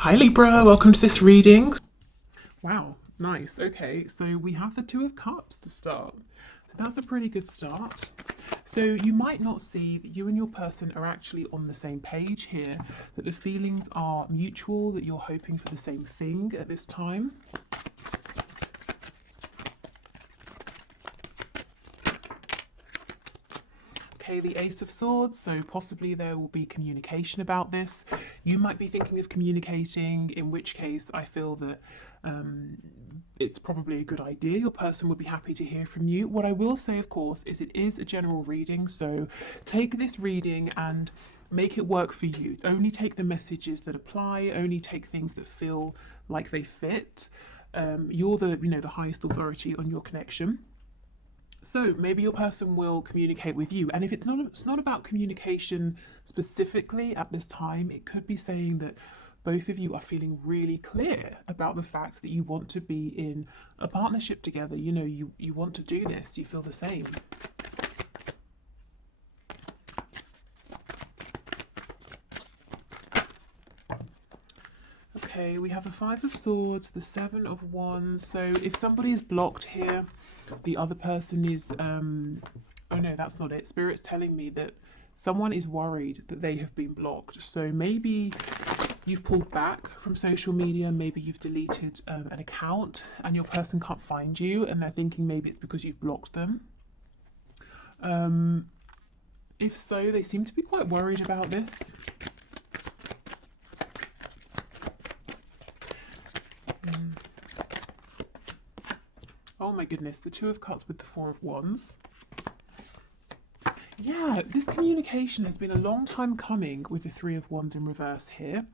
Hi Libra, welcome to this reading. Wow, nice. Okay, so we have the Two of Cups to start. So that's a pretty good start. So you might not see that you and your person are actually on the same page here, that the feelings are mutual, that you're hoping for the same thing at this time. Okay, the Ace of Swords, so possibly there will be communication about this. You might be thinking of communicating, in which case I feel that it's probably a good idea. Your person would be happy to hear from you. What I will say, of course, is it is a general reading, so take this reading and make it work for you. Only take the messages that apply, only take things that feel like they fit. You're the highest authority on your connection. So maybe your person will communicate with you, and if it's not about communication specifically at this time, it could be saying that both of you are feeling really clear about the fact that you want to be in a partnership together. You want to do this, you feel the same. Okay, we have the Five of Swords, the Seven of Wands. So if somebody is blocked here, the other person is oh no, that's not it. Spirit's telling me that someone is worried that they have been blocked. So maybe you've pulled back from social media, maybe you've deleted an account and your person can't find you, and they're thinking maybe it's because you've blocked them. If so, they seem to be quite worried about this. Oh my goodness, the Two of Cups with the Four of Wands. Yeah, this communication has been a long time coming with the Three of Wands in reverse here.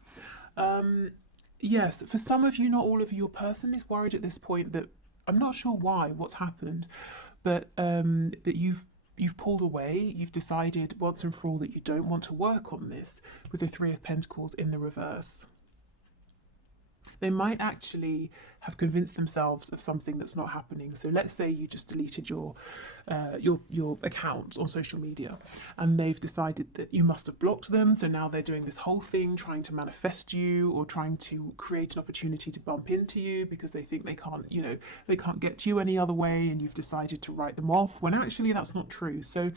Yes, for some of you, not all of you, your person is worried at this point that I'm not sure what's happened, but that you've pulled away, you've decided once and for all that you don't want to work on this with the Three of Pentacles in the reverse. They might actually have convinced themselves of something that's not happening. So let's say you just deleted your account on social media, and they've decided that you must have blocked them. So now they're doing this whole thing, trying to manifest you or trying to create an opportunity to bump into you because they think they can't get to you any other way, and you've decided to write them off when actually that's not true. So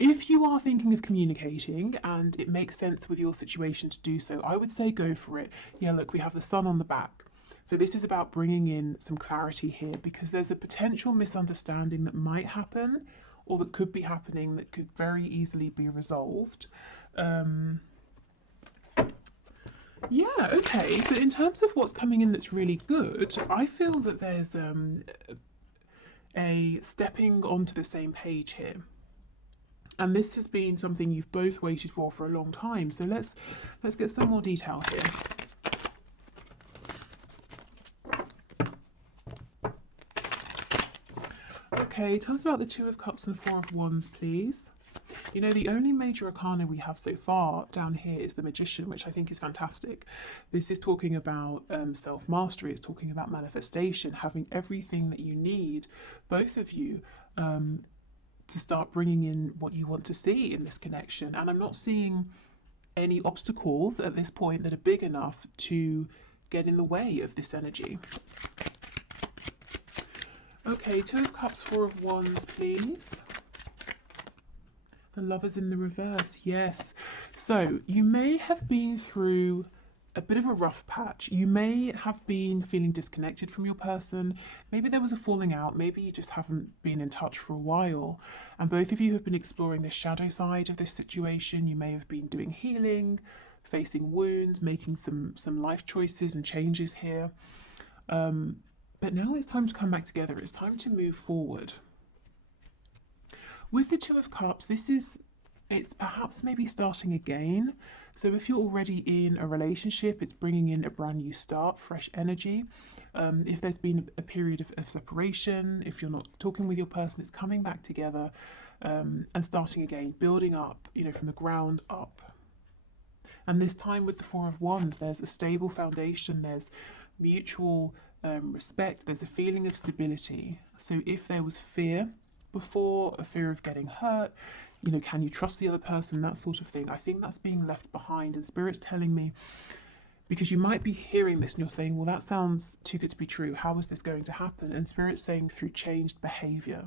if you are thinking of communicating and it makes sense with your situation to do so, I would say go for it. Yeah, look, we have the sun on the back. So this is about bringing in some clarity here, because there's a potential misunderstanding that might happen or that could be happening that could very easily be resolved. Yeah, okay. So in terms of what's coming in that's really good, I feel that there's a stepping onto the same page here. And this has been something you've both waited for a long time. So let's get some more detail here. Okay, tell us about the Two of Cups and Four of Wands, please. You know, the only major arcana we have so far down here is the Magician, which I think is fantastic. This is talking about self-mastery, it's talking about manifestation, having everything that you need, both of you, to start bringing in what you want to see in this connection. And I'm not seeing any obstacles at this point that are big enough to get in the way of this energy. Okay, Two of Cups, Four of Wands, please. The Lovers in the reverse, yes. So you may have been through a bit of a rough patch. You may have been feeling disconnected from your person. Maybe there was a falling out. Maybe you just haven't been in touch for a while. And both of you have been exploring the shadow side of this situation. You may have been doing healing, facing wounds, making some life choices and changes here. But now it's time to come back together. It's time to move forward. With the Two of Cups, it's perhaps maybe starting again. So if you're already in a relationship, it's bringing in a brand new start, fresh energy. If there's been a period of separation, if you're not talking with your person, it's coming back together and starting again, building up, from the ground up. And this time with the Four of Wands, there's a stable foundation, there's mutual respect, there's a feeling of stability. So if there was fear before, a fear of getting hurt, can you trust the other person, that sort of thing, I think that's being left behind. And Spirit's telling me Because you might be hearing this and you're saying, well, that sounds too good to be true. How is this going to happen? And Spirit's saying through changed behavior.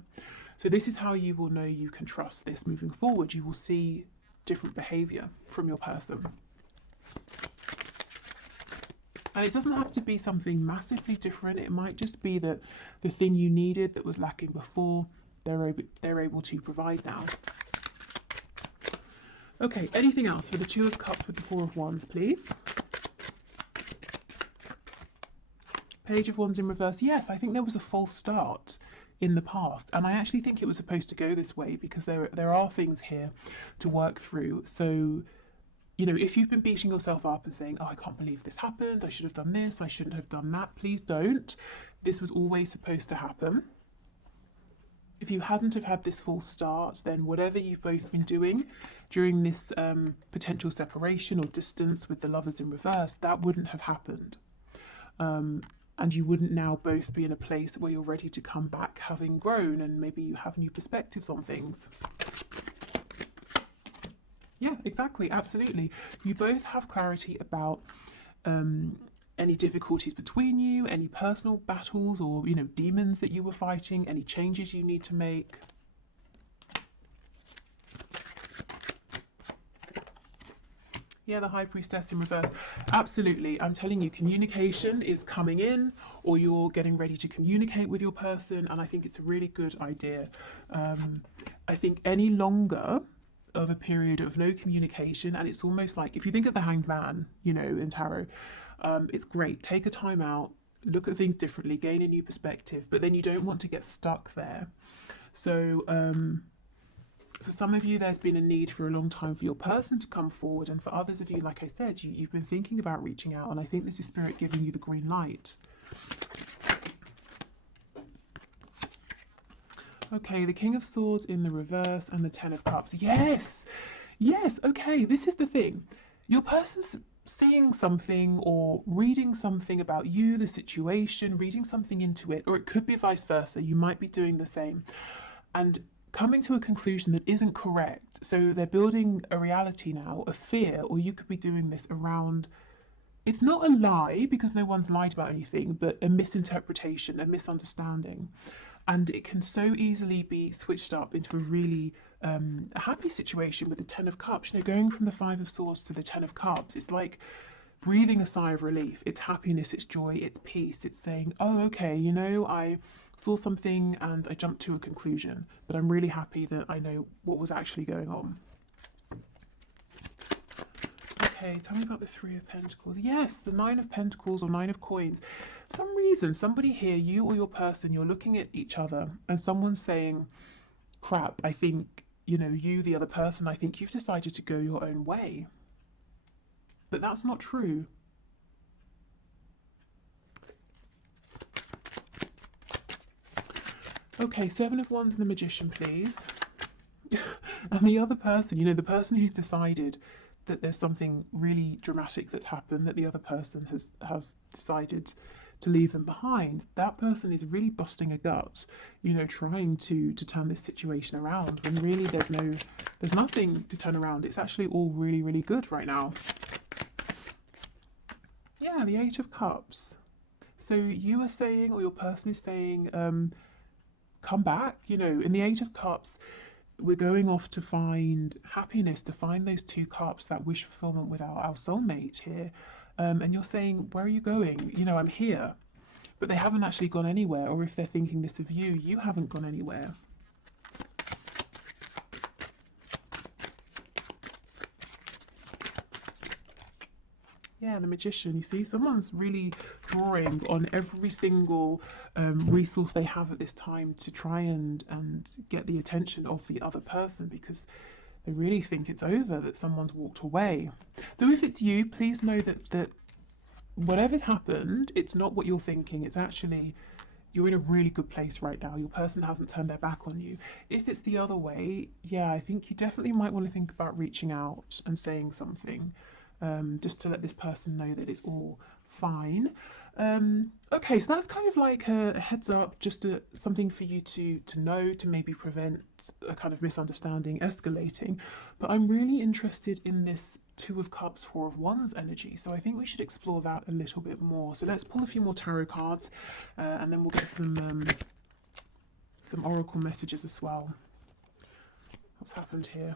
So this is how you will know you can trust this moving forward. You will see different behavior from your person. And it doesn't have to be something massively different. It might just be that the thing you needed that was lacking before, they're able to provide now. Okay, anything else for the Two of Cups with the Four of Wands, please? Page of Wands in reverse. Yes, I think there was a false start in the past, and I actually think it was supposed to go this way because there are things here to work through. So, you know, if you've been beating yourself up and saying, oh, I can't believe this happened, I should have done this, I shouldn't have done that, please don't. This was always supposed to happen. If you hadn't have had this false start, then whatever you've both been doing during this potential separation or distance with the Lovers in reverse, that wouldn't have happened. And you wouldn't now both be in a place where you're ready to come back having grown, and maybe you have new perspectives on things. Yeah, exactly, absolutely. You both have clarity about any difficulties between you, any personal battles or, you know, demons that you were fighting, any changes you need to make. Yeah, the High Priestess in reverse. Absolutely. I'm telling you, communication is coming in, or you're getting ready to communicate with your person, and I think it's a really good idea. I think any longer of a period of no communication, and it's almost like, if you think of the Hanged Man, you know, in tarot, it's great. Take a time out, look at things differently, gain a new perspective, but then you don't want to get stuck there. So, for some of you, there's been a need for a long time for your person to come forward, and for others of you, like I said, you've been thinking about reaching out, and I think this is Spirit giving you the green light. Okay, the King of Swords in the reverse and the Ten of Cups. Yes, yes, okay, this is the thing. Your person's seeing something or reading something about you, the situation, reading something into it, or it could be vice versa. You might be doing the same. And coming to a conclusion that isn't correct. So they're building a reality now, a fear, or you could be doing this around, it's not a lie because no one's lied about anything, but a misinterpretation, a misunderstanding. And it can so easily be switched up into a really a happy situation with the Ten of Cups. You know, going from the Five of Swords to the Ten of Cups, it's like breathing a sigh of relief. It's happiness, it's joy, it's peace. It's saying, oh, okay, you know, I saw something and I jumped to a conclusion, but I'm really happy that I know what was actually going on. Okay, tell me about the Three of Pentacles. Yes, the Nine of Pentacles or Nine of Coins. For some reason, somebody here, you or your person, you're looking at each other and someone's saying, crap, I think, you know, you, the other person, I think you've decided to go your own way. But that's not true. Okay, Seven of Wands and the Magician, please. And the other person, you know, the person who's decided that there's something really dramatic that's happened, that the other person has decided to leave them behind, that person is really busting a gut, you know, trying to turn this situation around, when really there's nothing to turn around. It's actually all really, really good right now. Yeah, the Eight of Cups. So you are saying, or your person is saying, come back, you know, in the Eight of Cups, we're going off to find happiness, to find those two cups, that wish fulfillment with our soulmate here. And you're saying, where are you going? You know, I'm here. But they haven't actually gone anywhere, or if they're thinking this of you, you haven't gone anywhere. Yeah, the Magician, you see, someone's really drawing on every single resource they have at this time to try and get the attention of the other person, because they really think it's over, that someone's walked away. So if it's you, please know that whatever's happened, it's not what you're thinking. It's actually, you're in a really good place right now. Your person hasn't turned their back on you. If it's the other way, yeah, I think you definitely might want to think about reaching out and saying something. Just to let this person know that it's all fine. Okay, so that's kind of like a heads up, just something for you to know, to maybe prevent a kind of misunderstanding escalating. But I'm really interested in this Two of Cups, Four of Wands energy. So I think we should explore that a little bit more. So let's pull a few more tarot cards, and then we'll get some oracle messages as well. What's happened here?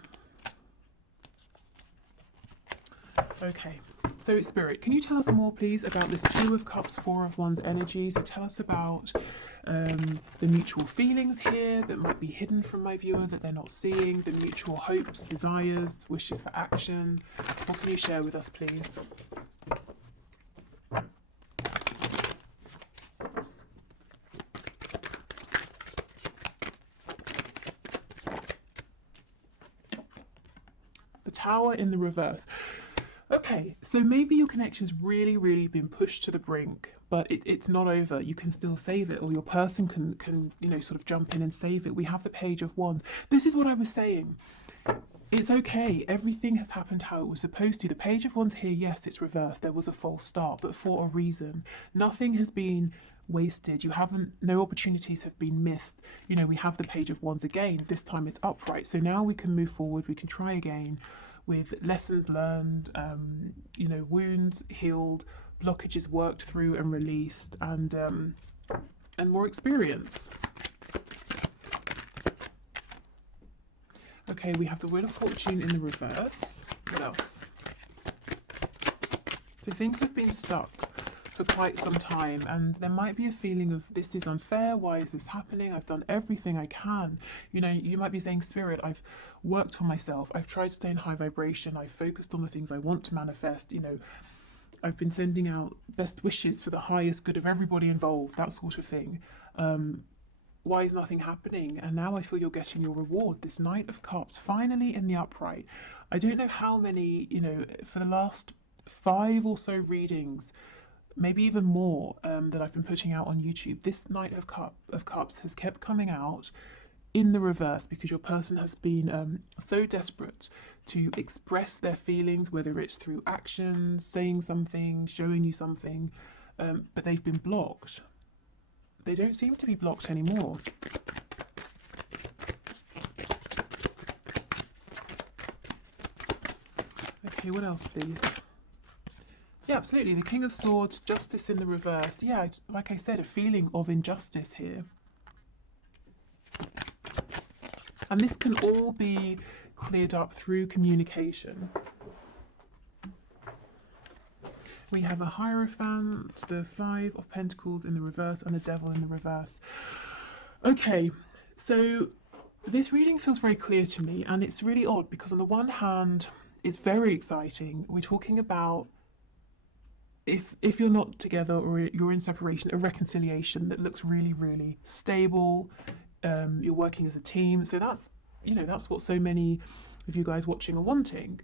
Okay, so Spirit, can you tell us more, please, about this Two of Cups, Four of Wands energy? So tell us about the mutual feelings here that might be hidden from my viewer, that they're not seeing, the mutual hopes, desires, wishes for action. What can you share with us, please? The Tower in the reverse. Okay, so maybe your connection's really been pushed to the brink, but it's not over. You can still save it, or your person can you know, sort of jump in and save it. We have the Page of Wands. This is what I was saying. It's okay. Everything has happened how it was supposed to. The Page of Wands here, yes, it's reversed. There was a false start, but for a reason. Nothing has been wasted. No opportunities have been missed. You know, we have the Page of Wands again. This time it's upright. So now we can move forward. We can try again, with lessons learned, you know, wounds healed, blockages worked through and released, and more experience. Okay, we have the Wheel of Fortune in the reverse. What else? So things have been stuck for quite some time, and there might be a feeling of, this is unfair, why is this happening, I've done everything I can. You know, you might be saying, Spirit, I've worked for myself, I've tried to stay in high vibration, I've focused on the things I want to manifest, you know, I've been sending out best wishes for the highest good of everybody involved, that sort of thing. Why is nothing happening? And now I feel you're getting your reward, this Knight of Cups, finally in the upright. I don't know how many, you know, for the last 5 or so readings, maybe even more, that I've been putting out on YouTube, this Knight of Cups has kept coming out in the reverse, because your person has been so desperate to express their feelings, whether it's through actions, saying something, showing you something, but they've been blocked. They don't seem to be blocked anymore. Okay, what else, please? Yeah, absolutely. The King of Swords, Justice in the reverse. Yeah, like I said, a feeling of injustice here. And this can all be cleared up through communication. We have a Hierophant, the Five of Pentacles in the reverse, and the Devil in the reverse. Okay, so this reading feels very clear to me, and it's really odd, because on the one hand, it's very exciting. We're talking about, if you're not together or you're in separation, a reconciliation that looks really stable. You're working as a team, so that's, you know, that's what so many of you guys watching are wanting.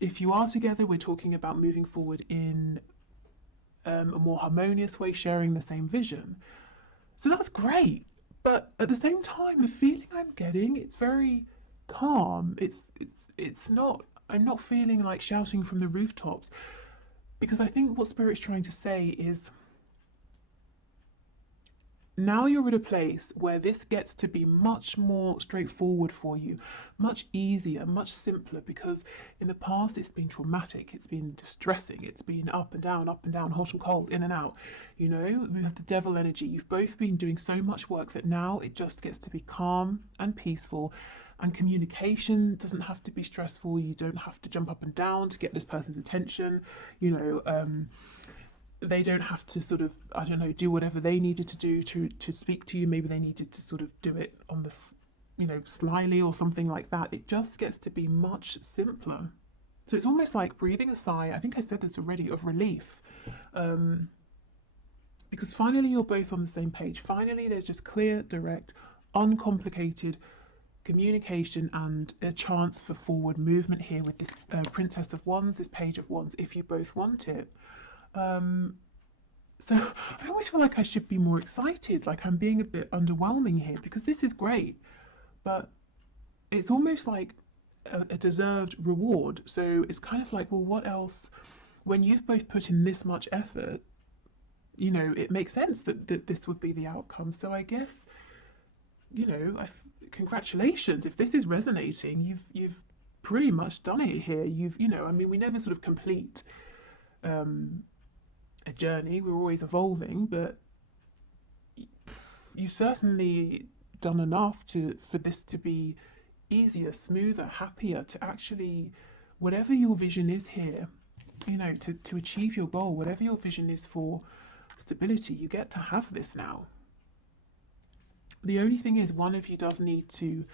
If you are together, we're talking about moving forward in a more harmonious way, sharing the same vision. So that's great, but at the same time, the feeling I'm getting, it's very calm. It's not, I'm not feeling like shouting from the rooftops. Because I think what Spirit's trying to say is, now you're at a place where this gets to be much more straightforward for you, much easier, much simpler, because in the past it's been traumatic, it's been distressing, it's been up and down, hot and cold, in and out. You know, we have the Devil energy. You've both been doing so much work that now it just gets to be calm and peaceful. And communication doesn't have to be stressful. You don't have to jump up and down to get this person's attention. You know, they don't have to sort of, I don't know, do whatever they needed to do to speak to you. Maybe they needed to sort of do it on this, you know, slyly or something like that. It just gets to be much simpler. So it's almost like breathing a sigh, I think I said this already, of relief. Because finally you're both on the same page. Finally there's just clear, direct, uncomplicated communication and a chance for forward movement here with this Princess of Wands, this Page of Wands, if you both want it. So I always feel like I should be more excited, like I'm being a bit underwhelming here, because this is great, but it's almost like a deserved reward. So it's kind of like, well, what else? When you've both put in this much effort, you know, it makes sense that this would be the outcome. So I guess, you know, congratulations, if this is resonating, you've pretty much done it here. You know, I mean, we never sort of complete a journey. We're always evolving, but you've certainly done enough for this to be easier, smoother, happier, to actually, whatever your vision is here, you know, to achieve your goal, whatever your vision is for stability, you get to have this now. The only thing is, one of you does need to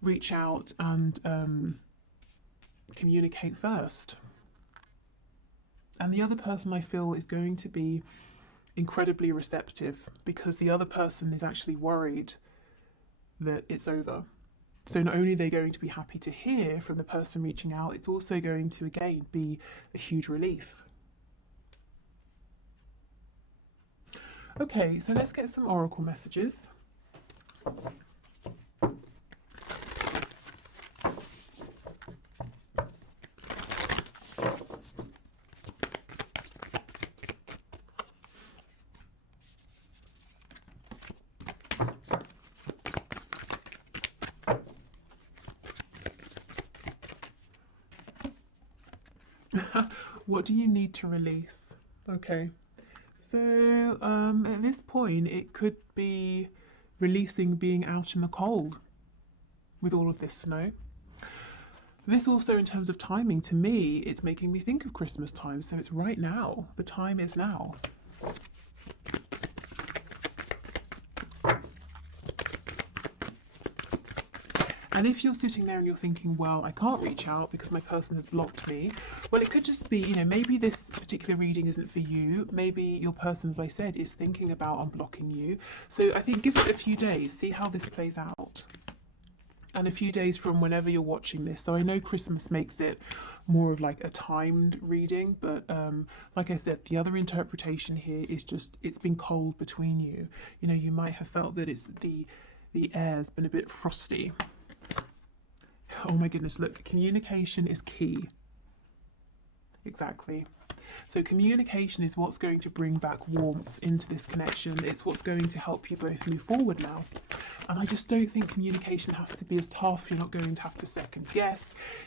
reach out and communicate first. And the other person, I feel, is going to be incredibly receptive, because the other person is actually worried that it's over. So not only are they going to be happy to hear from the person reaching out, it's also going to, again, be a huge relief. Okay, so let's get some oracle messages. What do you need to release? Okay, so at this point it could be releasing being out in the cold with all of this snow. This also, in terms of timing, to me, it's making me think of Christmas time, so it's right now. The time is now. And if you're sitting there and you're thinking, well, I can't reach out because my person has blocked me, well, it could just be, you know, maybe this particular reading isn't for you. Maybe your person, as I said, is thinking about unblocking you. So I think give it a few days, see how this plays out. And a few days from whenever you're watching this. So I know Christmas makes it more of like a timed reading, but like I said, the other interpretation here is just it's been cold between you. You know, you might have felt that it's the air's been a bit frosty. Oh my goodness, look, communication is key. Exactly. So communication is what's going to bring back warmth into this connection. It's what's going to help you both move forward now. And I just don't think communication has to be as tough. You're not going to have to second guess.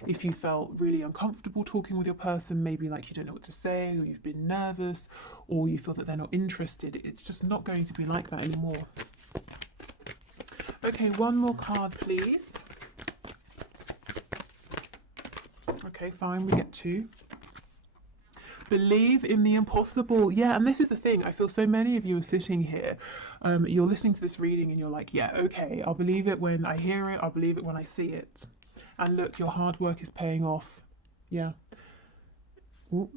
If you felt really uncomfortable talking with your person, maybe like you don't know what to say, or you've been nervous, or you feel that they're not interested, it's just not going to be like that anymore. Okay, one more card, please. Okay, fine, we get two. Believe in the impossible. Yeah, and this is the thing. I feel so many of you are sitting here. You're listening to this reading and you're like, yeah, okay, I'll believe it when I hear it. I'll believe it when I see it. And look, your hard work is paying off. Yeah. Ooh.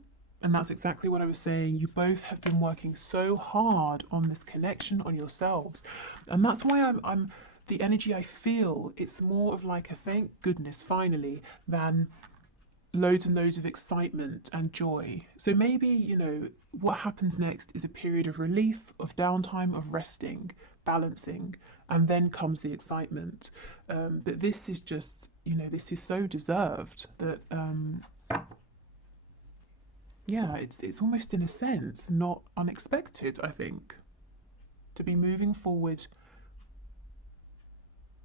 And that's exactly what I was saying. You both have been working so hard on this connection, on yourselves. And that's why I'm the energy I feel, it's more of like a thank goodness finally than loads and loads of excitement and joy. So maybe, you know, what happens next is a period of relief, of downtime, of resting, balancing, and then comes the excitement. But this is just, you know, this is so deserved that, yeah, it's almost in a sense not unexpected, I think, to be moving forward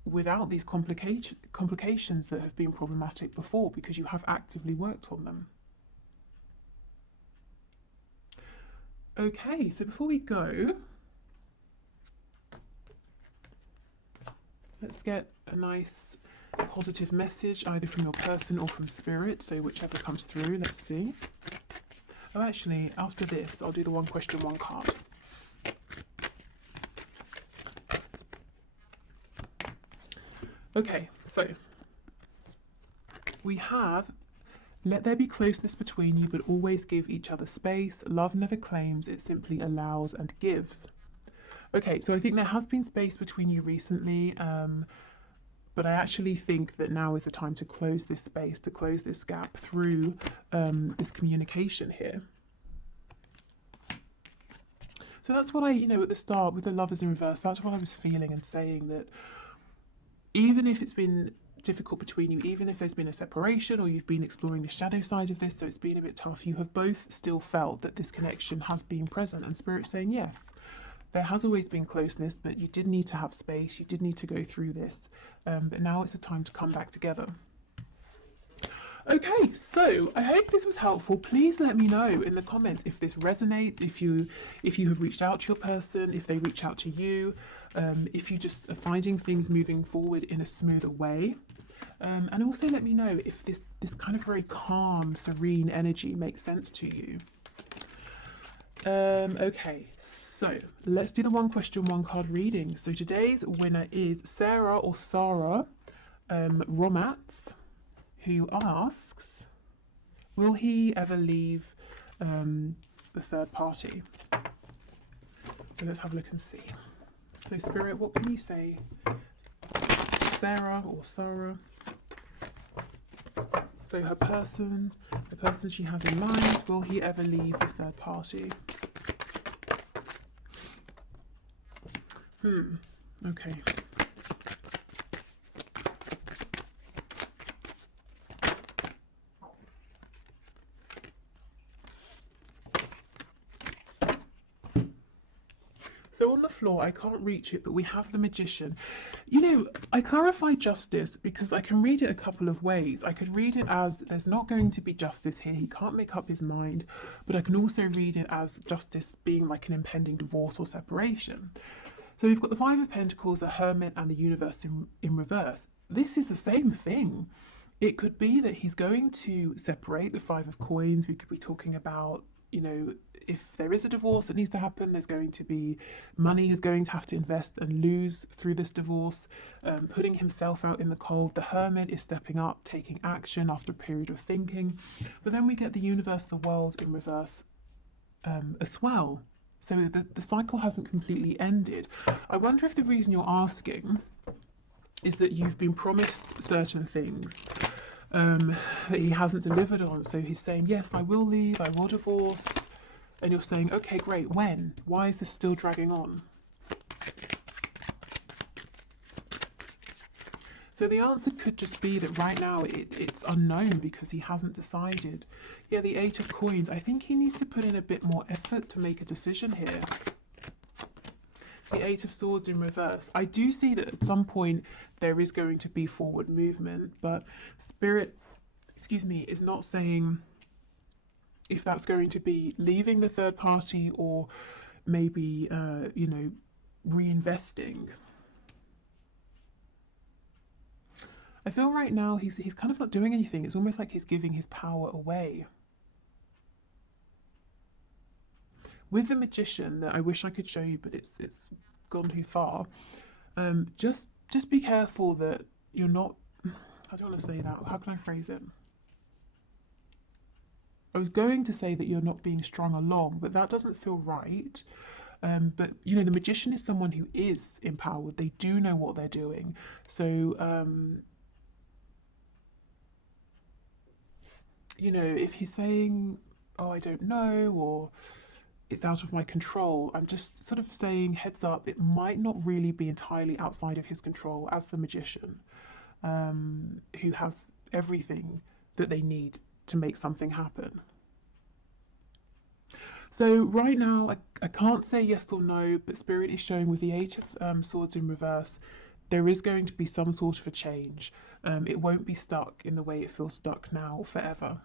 without these complications that have been problematic before, because you have actively worked on them. Okay, so before we go, let's get a nice positive message either from your person or from spirit, so whichever comes through. Let's see. Oh, actually, after this I'll do the one question, one card. Okay, so we have, let there be closeness between you, but always give each other space. Love never claims, it simply allows and gives. Okay, so I think there has been space between you recently, but I actually think that now is the time to close this space, to close this gap through this communication here. So that's what I, you know, at the start with the Lovers in reverse, that's what I was feeling and saying, that even if it's been difficult between you, even if there's been a separation or you've been exploring the shadow side of this, so it's been a bit tough, you have both still felt that this connection has been present, and Spirit's saying yes, there has always been closeness, but you did need to have space, you did need to go through this, but now it's a time to come back together. Okay, so I hope this was helpful. Please let me know in the comments if this resonates, if you have reached out to your person, if they reach out to you, if you just are finding things moving forward in a smoother way. And also let me know if this kind of very calm, serene energy makes sense to you. Okay, so let's do the one question, one card reading. So today's winner is Sarah or Sarah Romats, who asks, will he ever leave the third party? So let's have a look and see. So Spirit, what can you say? Sarah or Sarah. So the person she has in mind, will he ever leave the third party? Okay. So on the floor, I can't reach it, but we have the Magician. You know, I clarify justice because I can read it a couple of ways. I could read it as there's not going to be justice here, he can't make up his mind, but I can also read it as justice being like an impending divorce or separation. So we've got the Five of Pentacles, the Hermit, and the Universe in reverse. This is the same thing. It could be that he's going to separate. The Five of Coins, we could be talking about, you know, if there is a divorce that needs to happen, there's going to be money he's going to have to invest and lose through this divorce, putting himself out in the cold. The Hermit is stepping up, taking action after a period of thinking. But then we get the Universe, the World in reverse as well. So the cycle hasn't completely ended. I wonder if the reason you're asking is that you've been promised certain things that he hasn't delivered on. So he's saying, yes, I will leave, I will divorce. And you're saying, okay, great, when? Why is this still dragging on? So the answer could just be that right now it's unknown because he hasn't decided. Yeah, the Eight of Coins, I think he needs to put in a bit more effort to make a decision here. The Eight of Swords in reverse. I do see that at some point there is going to be forward movement, but Spirit, excuse me, is not saying if that's going to be leaving the third party or maybe, you know, reinvesting. I feel right now he's kind of not doing anything. It's almost like he's giving his power away. With the Magician, that I wish I could show you, but it's gone too far. Just be careful that you're not. I don't want to say that. How can I phrase it? I was going to say that you're not being strung along, but that doesn't feel right. But you know, the Magician is someone who is empowered. They do know what they're doing. So you know, if he's saying, oh, I don't know, or it's out of my control, I'm just sort of saying, heads up, it might not really be entirely outside of his control as the Magician, who has everything that they need to make something happen. So right now, I can't say yes or no, but Spirit is showing with the Eight of Swords in reverse, there is going to be some sort of a change. It won't be stuck in the way it feels stuck now forever.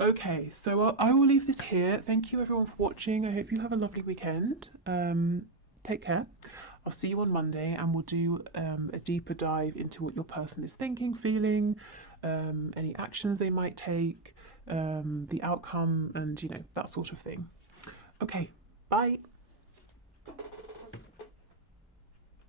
Okay, so I will leave this here. Thank you everyone for watching. I hope you have a lovely weekend. Take care. I'll see you on Monday and we'll do a deeper dive into what your person is thinking, feeling, any actions they might take, the outcome, and you know, that sort of thing. Okay, bye.